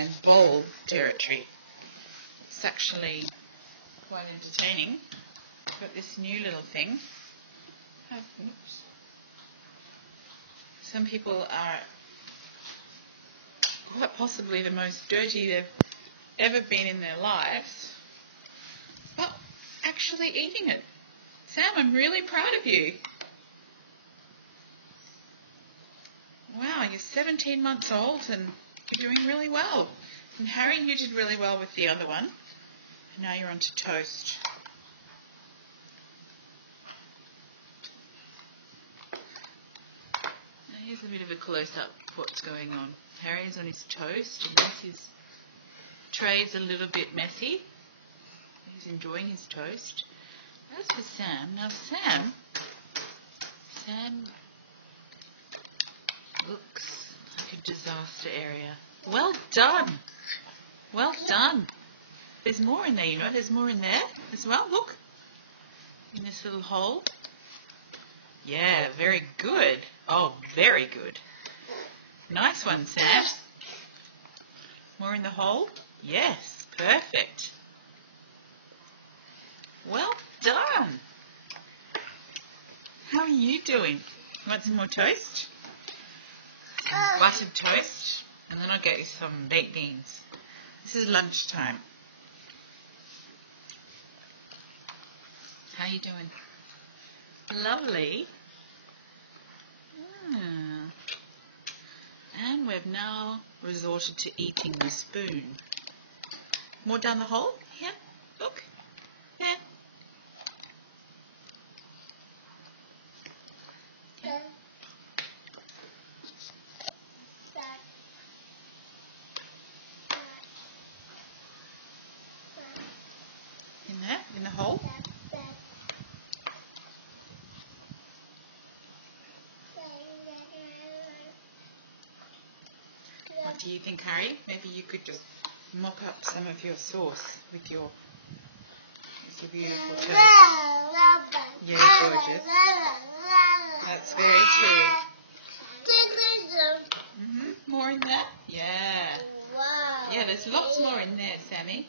and bold territory. It's actually quite entertaining. Got this new little thing. Some people are quite possibly the most dirty they've ever been in their lives, but actually eating it. Sam, I'm really proud of you. Wow, you're 17 months old and you're doing really well. And Harry, you did really well with the other one. And now you're on to toast. Now here's a bit of a close-up of what's going on. Harry's on his toast, and his tray's a little bit messy. He's enjoying his toast. As for Sam, now Sam looks like a disaster area. Well done. Well done. There's more in there, you know. There's more in there as well. Look. In this little hole. Yeah, very good. Oh, very good. Nice one, Sam. More in the hole? Yes, perfect. Well done. How are you doing? Want some more toast? Some buttered toast, and then I'll get you some baked beans. This is lunchtime. How are you doing? Lovely. And we've now resorted to eating the spoon. More down the hole? Here, look. Here. In there, in the hole. What do you think, Harry? Maybe you could just mop up some of your sauce with your beautiful toast. Yeah, gorgeous. That's very true. More in there? Yeah. Yeah, there's lots more in there, Sammy.